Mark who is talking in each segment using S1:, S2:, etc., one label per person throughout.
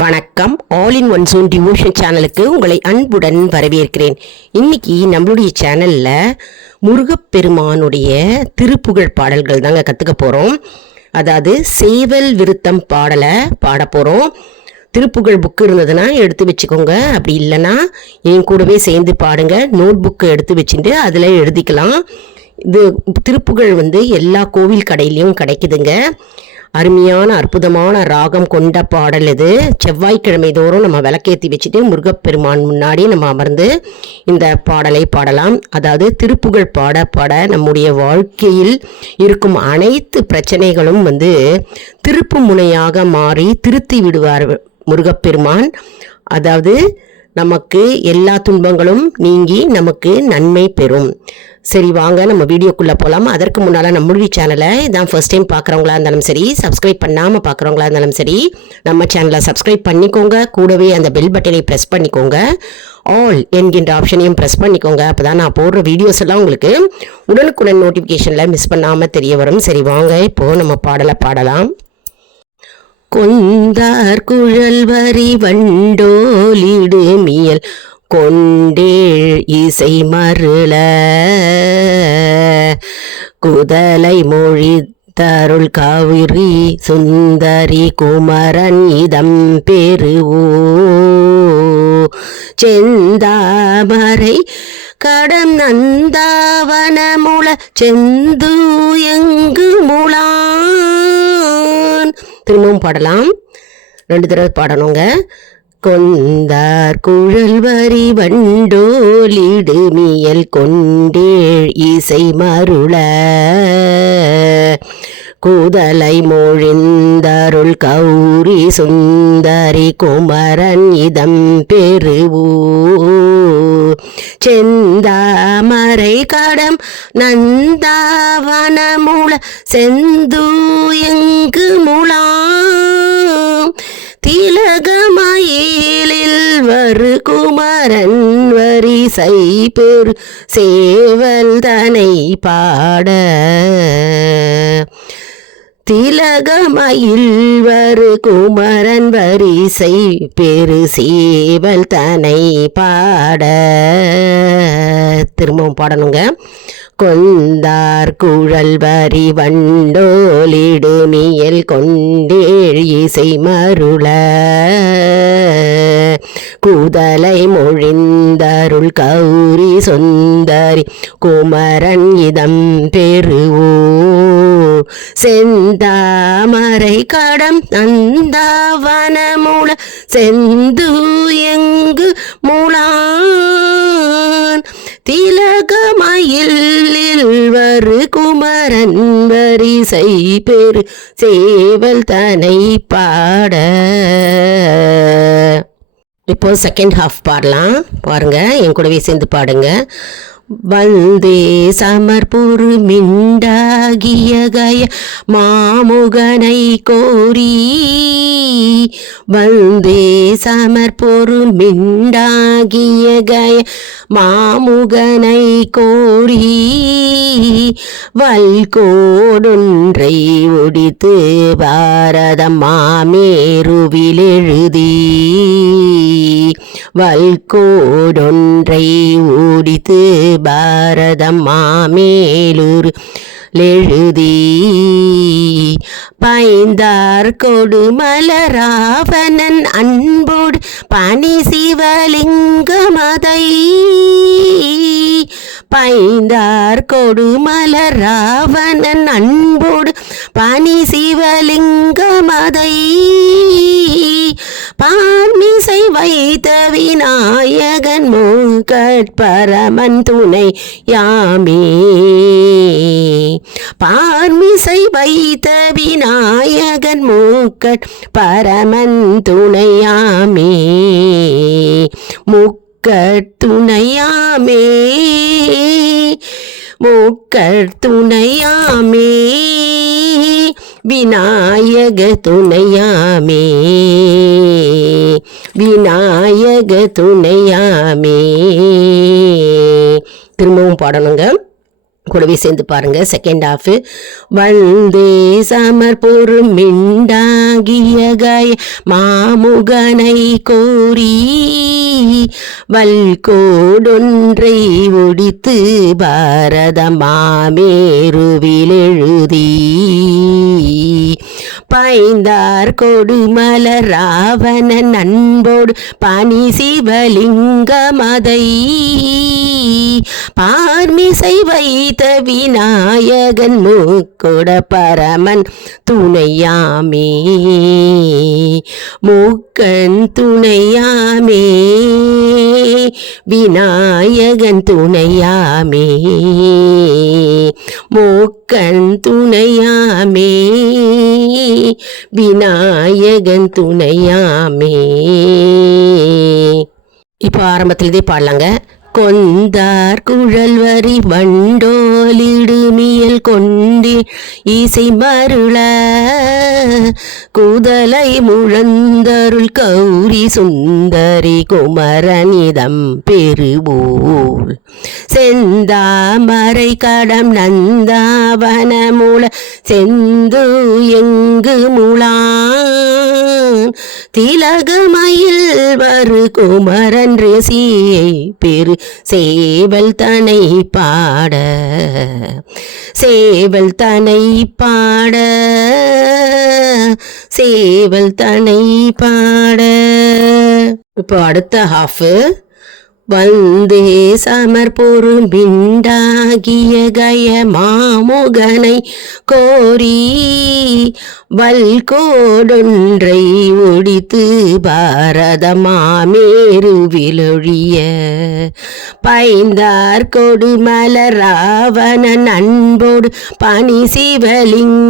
S1: வணக்கம். All in one zone devotion சேனலுக்கு உங்களை அன்புடன் வரவேற்கிறேன். இன்னைக்கு நம்மளுடைய சேனலில் முருகப்பெருமானுடைய திருப்புகழ் பாடல்கள் தாங்க கற்றுக்க போகிறோம் அதாவது சேவல் விருத்தம் பாடலை பாட போகிறோம் திருப்புகழ் புக்கு இருந்ததுன்னா எடுத்து வச்சுக்கோங்க. அப்படி இல்லைன்னா என் கூடவே சேர்ந்து பாடுங்க. நோட் புக்கு எடுத்து வச்சுட்டு அதில் எழுதிக்கலாம். இது திருப்புகழ் வந்து எல்லா கோவில் கடையிலையும் கிடைக்குதுங்க. அருமையான அற்புதமான ராகம் கொண்ட பாடல் இது. செவ்வாய்க்கிழமை தோறும் நம்ம விளக்கேற்றி வச்சுட்டு முருகப்பெருமான் முன்னாடி நம்ம அமர்ந்து இந்த பாடலை பாடலாம். அதாவது திருப்புகழ் பாட பாட நம்முடைய வாழ்க்கையில் இருக்கும் அனைத்து பிரச்சனைகளும் வந்து திருப்பு முனையாக மாறி திருத்தி விடுவார் முருகப்பெருமான். அதாவது நமக்கு எல்லா துன்பங்களும் நீங்கி நமக்கு நன்மை பெறும். சரி வாங்க நம்ம வீடியோக்குள்ளே போகலாம் அதற்கு முன்னால் நம்மளுடைய சேனலை இதான் ஃபர்ஸ்ட் டைம் பார்க்குறவங்களா இருந்தாலும் சரி சப்ஸ்கிரைப் பண்ணாமல் பார்க்குறவங்களா இருந்தாலும் சரி நம்ம சேனலை சப்ஸ்கிரைப் பண்ணிக்கோங்க. கூடவே அந்த பெல் பட்டனை ப்ரெஸ் பண்ணிக்கோங்க. ஆல் என்கின்ற ஆப்ஷனையும் ப்ரெஸ் பண்ணிக்கோங்க. அப்போ தான் நான் போடுற வீடியோஸ் எல்லாம் உங்களுக்கு உடனுக்குடன் நோட்டிஃபிகேஷனில் மிஸ் பண்ணாமல் தெரிய வரும். சரி வாங்க இப்போது நம்ம பாடலை பாடலாம். கொந்தார் குழல் வரி வண்டோலிடு மியல் கொண்டேழ் இசை மருள. குதலை மொழி தருள் காவிரி சுந்தரி குமரன் இதம் பெருவோ செந்தாமரை கடம் நந்தாவன முள செந்து எங்கு முளான் திரும்பவும் பாடலாம். ரெண்டு தடவை பாடணுங்க. கொந்தார் குழல் வரி வண்டோலிடு மியல் இசை மருள. கூதலை மொழிந்தருள் கௌரி சுந்தரி குமரன் இதம் பெருவூ செந்தாமரை கடம் நந்தாவனமுள செந்தூயங்கு முலாம் திலகமயிலில் வரு குமரன் வரிசை பெரு சேவல் தனை பாட திலகமயில்வரு குமரன் வரிசை பெரு சேவல் தனை பாட. திரும்பவும் பாடணுங்க. கொந்தார் குழல் வரி வண்டோலிடுமியல் கொண்டேழ் இசை மருள. கூதலை மொழிந்தருள் கௌரி சுந்தரி குமரன் இதம் பெறுவோ செந்தாமரை கடம் நந்தாவனமுள செந்து எங்கு முளான் திலகமயில் வரு குமரன் வரிசை பெரு சேவல் தனை பாட. இப்போது செகண்ட் ஹாஃப் பாடலாம். பாருங்கள் என் கூடவே சேர்ந்து பாடுங்கள் வந்தே சமர்புரு மிண்டாகிய கய மாமுகனை கோரி. வந்தே சமர்பொரு மிண்டாகிய கய மாமுகனை கோரி. வல்கோடொன்றை ஒடித்து பாரதம் மாமேருவில் எழுதி வல்கோடொன்றை ஓடித்து பாரதம் மாமேலூர் எழுதி பைந்தார் கொடுமலராவணன் அன்போடு பனி சிவலிங்கமதை பைந்தார் கொடுமலராவணன் அன்போடு பனி சிவலிங்கமதை பான்மிசை வைத்த விநாயகன் மூக்கட்பரமன் துணை யாமே. பார்மிசை வைத்த விநாயகன் மூக்கட் பரமன் துணையாமே முக் துணையாமே மூக்கத்துணையாமே விநாயக துணையாமே. விநாயக துணையாமே. திரும்பவும் பாடணுங்க. கூடவே சேர்ந்து பாருங்க. செகண்ட் ஹாஃப் வந்தே சமர் பொறுமிண்டாகிய கய மாமுகனை கோரி வல்கோடொன்றை ஒடித்து பாரத மாமேருவில் எழுதி பாய்ந்தார் கொடுமல ராவண நண்போடு பனி சிவலிங்கமதை. பார்மிசை வைத்த விநாயகன் மூக்கொட பரமன் துணையாமே. மூக்கன் துணையாமே. விநாயகன் துணையாமே. மூக்க கண் துணையாமே விநாயகன் துணையாமே. இப்போ ஆரம்பத்தில் பாடலாங்க. கொந்தார் குழல் வரி வண்டோலிடுமியல் கொண்டே இசை மருள குதலை முழந்தருள் கௌரி சுந்தரி குமரனிதம் பெருவோல் செந்தாமரை கடம் நந்தாவன மூல செந்து எங்கு முழான்? திலகமயில் வரு குமரன் ரிசியை பெரு சேவல் தனை பாட. சேவல் தனை பாட. சேவல் தனை பாட. இப்போ அடுத்த ஹாஃபு வந்தே சமர் பொறும்பிண்டாகிய கய மாமுகனை கோரி. வல்கோடொன்றை ஒடித்து பாரத மாமேருவிலொழிய பைந்தார் கொடுமல ராவணன் அன்போடு பனி சிவலிங்கமதை.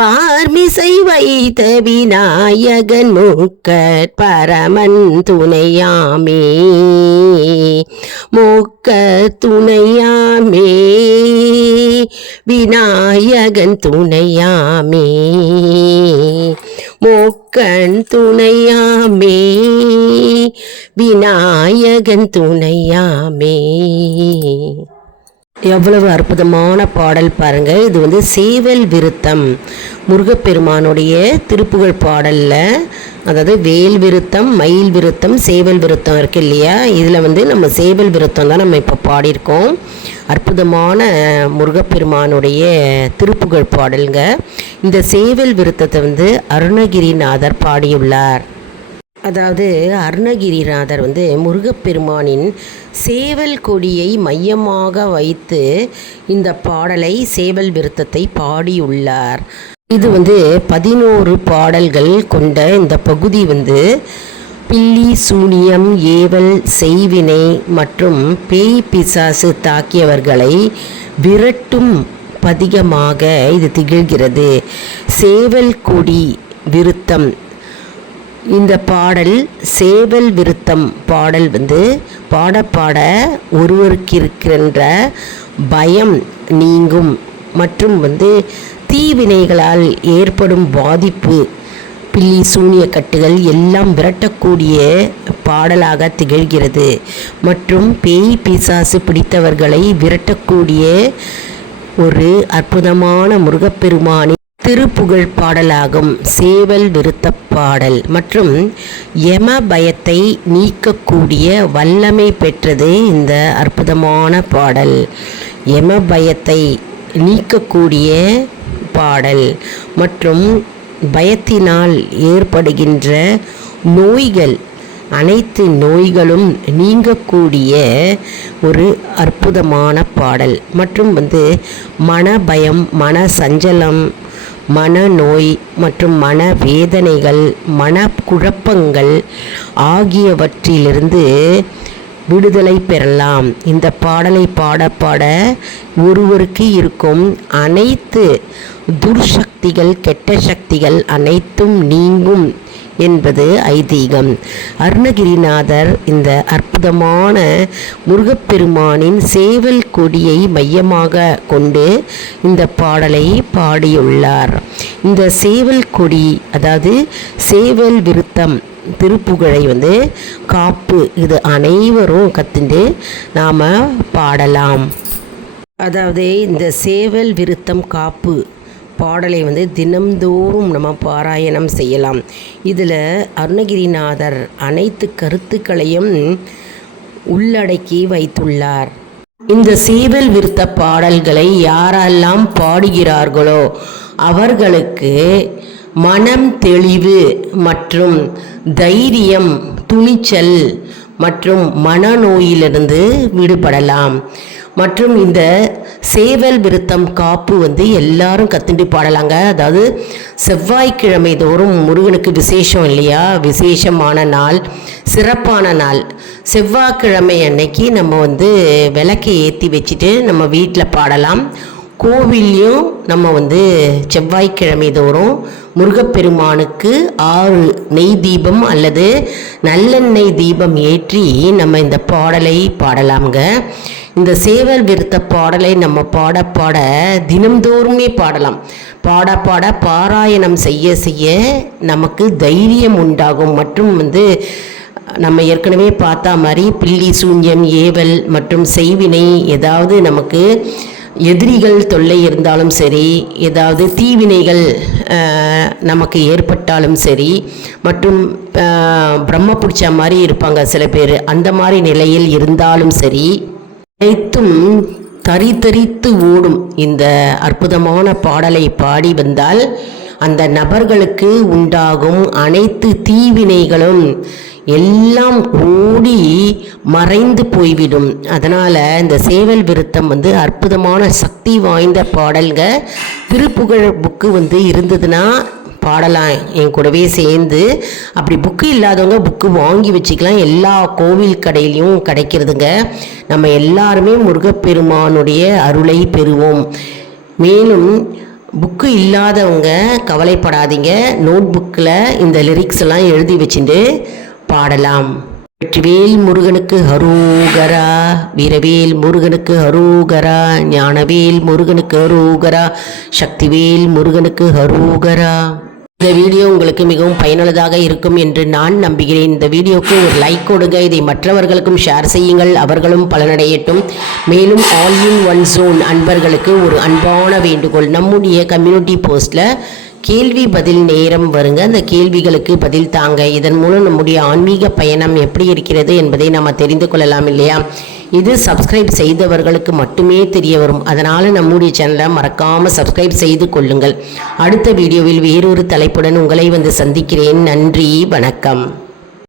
S1: பார்மிசை வைத்த விநாயகன் மூக்கற் பரமன் துணையாமே. மூக்க துணையாமே. விநாயகன் துணையாமே. மூக்கன் துணையாமே. விநாயகன் துணையாமே. எவ்வளவு அற்புதமான பாடல் பாருங்க. இது வந்து சேவல் விருத்தம். முருகப்பெருமானுடைய திருப்புகழ் பாடலில் அதாவது வேல் விருத்தம் மயில் விருத்தம் சேவல் விருத்தம் இருக்கு இல்லையா? இதில் வந்து நம்ம சேவல் விருத்தம் தான் நம்ம இப்போ பாடியிருக்கோம். அற்புதமான முருகப்பெருமானுடைய திருப்புகழ் பாடலுங்க. இந்த சேவல் விருத்தத்தை வந்து அருணகிரிநாதர் பாடியுள்ளார். அதாவது அருணகிரிநாதர் வந்து முருகப்பெருமானின் சேவல் கொடியை மையமாக வைத்து இந்த பாடலை சேவல் விருத்தத்தை பாடியுள்ளார். இது வந்து பதினோரு பாடல்கள் கொண்ட இந்த பகுதி வந்து பில்லி சூனியம் ஏவல் செய்வினை மற்றும் பேய் பிசாசு தாக்கியவர்களை விரட்டும் பதிகமாக இது திகழ்கிறது. சேவல் கொடி விருத்தம் இந்த பாடல் சேவல் விருத்தம் பாடல் வந்து பாட பாட ஒருவருக்கு இருக்கின்ற பயம் நீங்கும் மற்றும் வந்து தீவினைகளால் ஏற்படும் பாதிப்பு பில்லி சூனிய கட்டுகள் எல்லாம் விரட்டக்கூடிய பாடலாக திகழ்கிறது. மற்றும் பேய் பிசாசு பிடித்தவர்களை விரட்டக்கூடிய ஒரு அற்புதமான முருகப்பெருமானின் திருப்புகழ் பாடலாகும். சேவல் விருத்த பாடல். மற்றும் யம பயத்தை நீக்கக்கூடிய வல்லமை பெற்றது இந்த அற்புதமான பாடல். யம பயத்தை நீக்கக்கூடிய பாடல். மற்றும் பயத்தினால் ஏற்படுகின்ற நோய்கள் அனைத்து நோய்களும் நீங்கக்கூடிய ஒரு அற்புதமான பாடல். மற்றும் வந்து மன பயம் மன சஞ்சலம் மனநோய் மற்றும் மன வேதனைகள் மனக்குழப்பங்கள் ஆகியவற்றிலிருந்து விடுதலை பெறலாம். இந்த பாடலை பாட பாட ஒருவருக்கு இருக்கும் அனைத்து துர்சக்திகள் கெட்ட சக்திகள் அனைத்தும் நீங்கும். என்பது ஐதீகம். அருணகிரிநாதர் இந்த அற்புதமான முருகப்பெருமானின் சேவல் கொடியை மையமாக கொண்டு இந்த பாடலை பாடியுள்ளார். இந்த சேவல் கொடி அதாவது சேவல் விருத்தம் திருப்புகழை வந்து காப்பு இது அனைவரும் கற்றுண்டு நாம் பாடலாம். அதாவது இந்த சேவல் விருத்தம் காப்பு பாடலை வந்து தினம்தோறும் நம்ம பாராயணம் செய்யலாம். இதில் அருணகிரிநாதர் அனைத்து கருத்துக்களையும் உள்ளடக்கி வைத்துள்ளார். இந்த சேவல் விருத்த பாடல்களை யாரெல்லாம் பாடுகிறார்களோ அவர்களுக்கு மனம் தெளிவு மற்றும் தைரியம் துணிச்சல் மற்றும் மனநோயிலிருந்து விடுபடலாம். மற்றும் இந்த சேவல் விருத்தம் காப்பு வந்து எல்லாரும் கத்துண்டு பாடலாங்க. அதாவது செவ்வாய்க்கிழமை தோறும் முருகனுக்கு விசேஷம் இல்லையா? விசேஷமான நாள் சிறப்பான நாள். செவ்வாய்க்கிழமை அன்னைக்கு நம்ம வந்து விளக்கை ஏற்றி வச்சுட்டு நம்ம வீட்டில் பாடலாம். கோவில்லையும் நம்ம வந்து செவ்வாய்க்கிழமை தோறும் முருகப்பெருமானுக்கு ஆறு நெய் தீபம் அல்லது நல்லெண்ணெய் தீபம் ஏற்றி நம்ம இந்த பாடலை பாடலாம்ங்க. இந்த சேவல் விருத்த பாடலை நம்ம பாட பாட தினம்தோறுமே பாடலாம். பாட பாட பாராயணம் செய்ய செய்ய நமக்கு தைரியம் உண்டாகும். மற்றும் வந்து நம்ம ஏற்கனவே பார்த்தா மாதிரி பில்லி சூன்யம் ஏவல் மற்றும் செய்வினை ஏதாவது நமக்கு எதிரிகள் தொல்லை இருந்தாலும் சரி ஏதாவது தீவினைகள் நமக்கு ஏற்பட்டாலும் சரி மற்றும் பிரம்ம பிடிச்ச மாதிரி இருப்பாங்க சில பேர். அந்த மாதிரி நிலையில் இருந்தாலும் சரி அனைத்தும் தரித்தரித்து ஓடும் இந்த அற்புதமான பாடலை பாடி வந்தால் அந்த நபர்களுக்கு உண்டாகும் அனைத்து தீவினைகளும் எல்லாம் ஓடி மறைந்து போய்விடும். அதனால் இந்த சேவல் விருத்தம் வந்து அற்புதமான சக்தி வாய்ந்த பாடல்கள் திருப்புகழ் புக்கு வந்து இருந்ததுன்னா பாடலாம். என் கூடவே சேர்ந்து அப்படி புக்கு இல்லாதவங்க புக்கு வாங்கி வச்சுக்கலாம். எல்லா கோவில் கடையிலையும் கிடைக்கிறதுங்க. நம்ம எல்லாருமே முருகப்பெருமானுடைய அருளை பெறுவோம். மேலும் புக்கு இல்லாதவங்க கவலைப்படாதீங்க. நோட் புக்கில் இந்த லிரிக்ஸ் எல்லாம் எழுதி வச்சுட்டு பாடலாம். வெற்றிவேல் முருகனுக்கு ஹரூகரா வீரவேல் முருகனுக்கு ஹரூகரா ஞானவேல் முருகனுக்கு ஹரூகரா சக்திவேல் முருகனுக்கு ஹரூகரா. இந்த வீடியோ உங்களுக்கு மிகவும் பயனுள்ளதாக இருக்கும் என்று நான் நம்புகிறேன். இந்த வீடியோக்கு ஒரு லைக் கொடுங்க. இதை மற்றவர்களுக்கும் ஷேர் செய்யுங்கள். அவர்களும் பலனடையட்டும். மேலும் ஆல் இன் ஒன் ஜோன் அன்பர்களுக்கு ஒரு அன்பான வேண்டுகோள். நம்முடைய கம்யூனிட்டி போஸ்ட்டில் கேள்வி பதில் நேரம் வருங்க. அந்த கேள்விகளுக்கு பதில் தாங்க. இதன் மூலம் நம்முடைய ஆன்மீக பயணம் எப்படி இருக்கிறது என்பதை நம்ம தெரிந்து கொள்ளலாம் இல்லையா? இது சப்ஸ்கிரைப் செய்தவர்களுக்கு மட்டுமே தெரிய வரும். அதனால் நம்முடைய சேனலை மறக்காமல் சப்ஸ்கிரைப் செய்து கொள்ளுங்கள். அடுத்த வீடியோவில் வேறொரு தலைப்புடன் உங்களை வந்து சந்திக்கிறேன். நன்றி வணக்கம்.